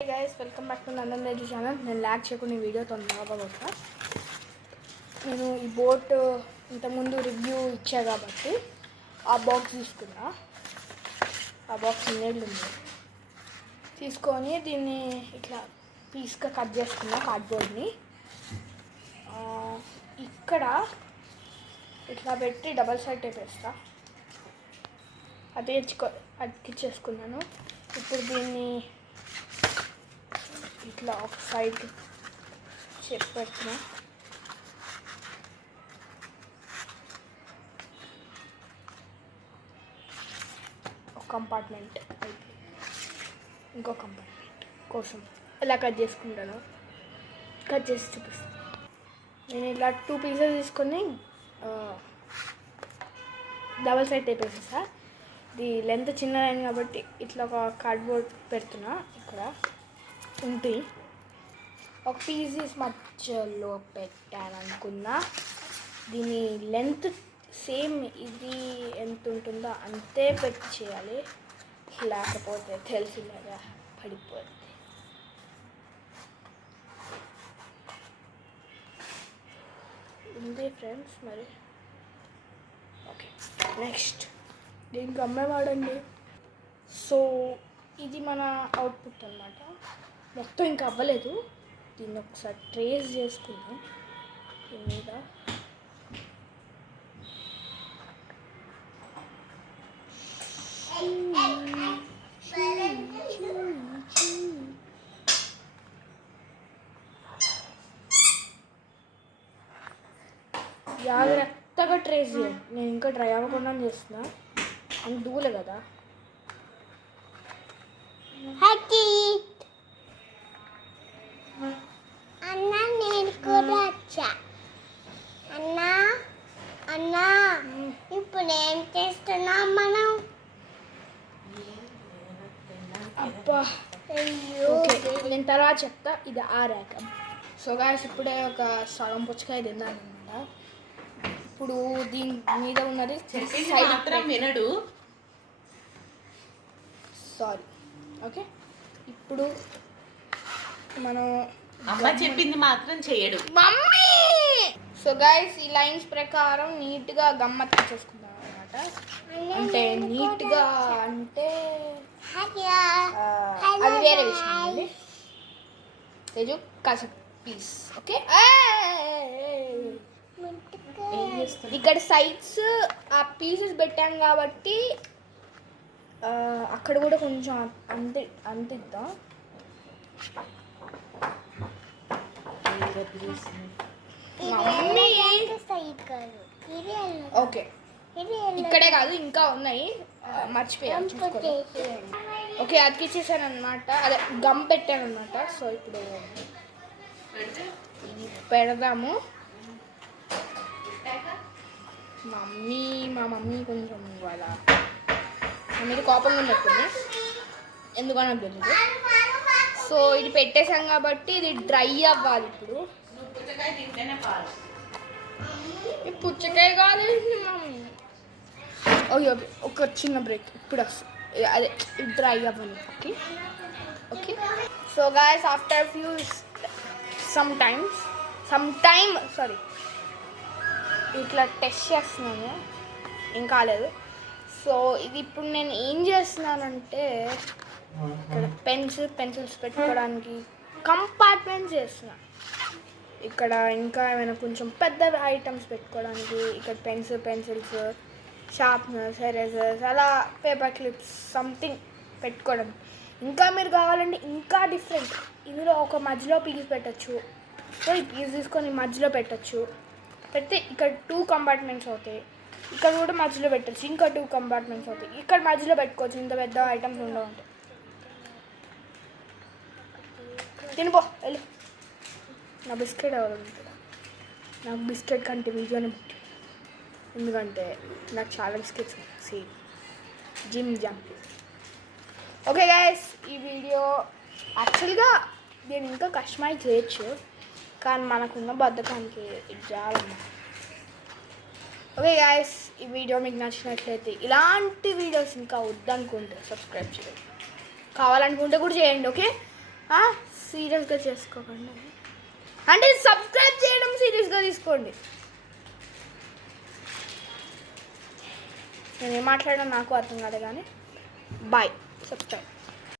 Hey guys, welcome back to Nandan Reddy channel. నేను ల్యాక్ చేయకుండా ఈ వీడియో తొందరగా కొడతా. నేను ఈ బోట్ ఇంతకుముందు రివ్యూ ఇచ్చా కాబట్టి ఆ బాక్స్ తీసుకున్నా. ఆ బాక్స్ ఇన్నేళ్ళు ఉంది. తీసుకొని దీన్ని ఇట్లా పీస్గా కట్ చేసుకున్నా కార్డ్బోర్డ్ని. ఇక్కడ ఇట్లా పెట్టి డబల్ సైడ్ టేప్ వేస్తా. అతికిచ్చేసుకున్నాను. ఇప్పుడు దీన్ని ఇట్లా ఒక సైడ్ పెడుతున్నా. ఒక కంపార్ట్మెంట్ అయితే ఇంకో కంపార్ట్మెంట్ కోసం ఇలా కట్ చేసుకుంటాను. కట్ చేసి చూపిస్తాను. నేను ఇలా 2 పీసెస్ తీసుకొని డబల్ సైడ్ టేప్ వేసేసా. ఇది లెంత్ చిన్నదైంది కాబట్టి ఇట్లా ఒక కార్డ్బోర్డ్ పెడుతున్నా. ఇక్కడ ఉంటాయి ఒక పీసెస్ మధ్యలో పెట్టాను అనుకున్నా. దీని లెంత్ సేమ్ ఇది ఎంత ఉంటుందో అంతే పెట్టి చేయాలి, లేకపోతే తెలిసినగా పడిపోతుంది. ఉంది ఫ్రెండ్స్. మరి ఓకే, నెక్స్ట్ దీనికి అమ్మాయి వాడండి. సో ఇది మన అవుట్పుట్ అన్నమాట. మొత్తం ఇంకా అవ్వలేదు. దీన్ని ఒకసారి ట్రేస్ చేసుకుందాం. దీని మీద జాగ్రత్తగా ట్రేస్ చేయండి. నేను ఇంకా డ్రై అవ్వకుండా చేస్తున్నా. అని దూలే కదా. అన్నా నేను కూడా వచ్చా. అన్నా అన్నా ఇప్పుడు ఏం చేస్తున్నాం మనం? అబ్బా ఓకే, నేను తర్వాత చెప్తా. ఇది ఆరాక. సో గాయస్, ఇప్పుడే ఒక సగం పుచ్చకాయ తిన్నాను అనమాట. ఇప్పుడు దీని మీద ఉన్నది మాత్రం వినడు. సారీ. ఓకే, ఇప్పుడు మనం అమ్మ చెప్పింది మాత్రం చేయడు. మమ్మీ. సో గైస్, ఈ లైన్స్ ప్రకారం నీట్గా గమ్మత్తు చేసుకుందాం అనమాట. అంటే నీట్గా అంటే అది వేరే విషయం అండి. తేజు కాసేపు ప్లీజ్. ఓకే, ఇక్కడ సైడ్స్ ఆ పీసెస్ పెట్టాం కాబట్టి అక్కడ కూడా కొంచెం అంతిద్దాం. ఓకే, ఇక్కడే కాదు ఇంకా ఉన్నాయి, మర్చిపోయాను చూసుకోండి. ఓకే, అతికిచ్చేసాను అనమాట. అదే గమ్ పెట్టాను అనమాట. సో ఇప్పుడు ఇది పెడదాము. మా మమ్మీ కొంచెం వాళ్ళ మీద కోపంగా ఉన్నట్టుంది, ఎందుకని నాకు తెలియదు. సో ఇది పెట్టేసాం కాబట్టి ఇది డ్రై అవ్వాలి. ఇప్పుడు ఈ పుచ్చకాయ కాదండి మమ్మీ. ఓకే ఓకే, ఒక చిన్న బ్రేక్. ఇప్పుడు వస్తుంది. అదే ఇది డ్రై అవ్వాలి. Okay okay. So guys, after few some time ఇట్లా టెస్ట్ చేస్తున్నాను, ఏం కాలేదు. సో ఇది ఇప్పుడు నేను ఏం చేస్తున్నానంటే ఇక్కడ పెన్సిల్స్ పెట్టుకోవడానికి కంపార్ట్మెంట్స్ చేస్తున్నాను. ఇక్కడ ఇంకా ఏమైనా కొంచెం పెద్ద ఐటమ్స్ పెట్టుకోవడానికి ఇక్కడ పెన్సిల్స్, షార్ప్నర్స్, ఎరేజర్స్, అలా పేపర్ క్లిప్స్ సంథింగ్ పెట్టుకోవడం. ఇంకా మీరు కావాలంటే ఇంకా డిఫరెంట్ ఇందులో ఒక మధ్యలో పీస్ పెట్టచ్చు. సో ఈ పీస్ తీసుకొని మధ్యలో పెట్టచ్చు. పెడితే ఇక్కడ 2 కంపార్ట్మెంట్స్ అవుతాయి. ఇక్కడ కూడా మధ్యలో పెట్టచ్చు. ఇంకా 2 కంపార్ట్మెంట్స్ అవుతాయి. ఇక్కడ మధ్యలో పెట్టుకోవచ్చు. ఇంత పెద్ద ఐటమ్స్ ఉండవు. తినిపో వెళ్ళి. నా బిస్కెట్ ఎవరు ఉంటాడు? నాకు బిస్కెట్ కంటే వీడియోనే ముఖ్యం. ఎందుకంటే నాకు చాలా biscuits same gym jump. Okay guys, ఈ వీడియో యాక్చువల్గా నేను ఇంకా కస్టమైజ్ చేయొచ్చు, కానీ మనకున్న బద్ధకానికి ఇది చాలమ్మా. ఓకే గైస్, ఈ వీడియో మీకు నచ్చినట్లయితే ఇలాంటి వీడియోస్ ఇంకా వద్దనుకుంటే సబ్స్క్రైబ్ చేయండి. కావాలనుకుంటే కూడా చేయండి. ఓకే, సీరియస్గా చేసుకోకండి. అంటే సబ్స్క్రైబ్ చేయడం సీరియస్గా తీసుకోండి. నేను ఏం మాట్లాడినా నాకు అర్థం కాదు కానీ బాయ్. సబ్స్క్రైబ్.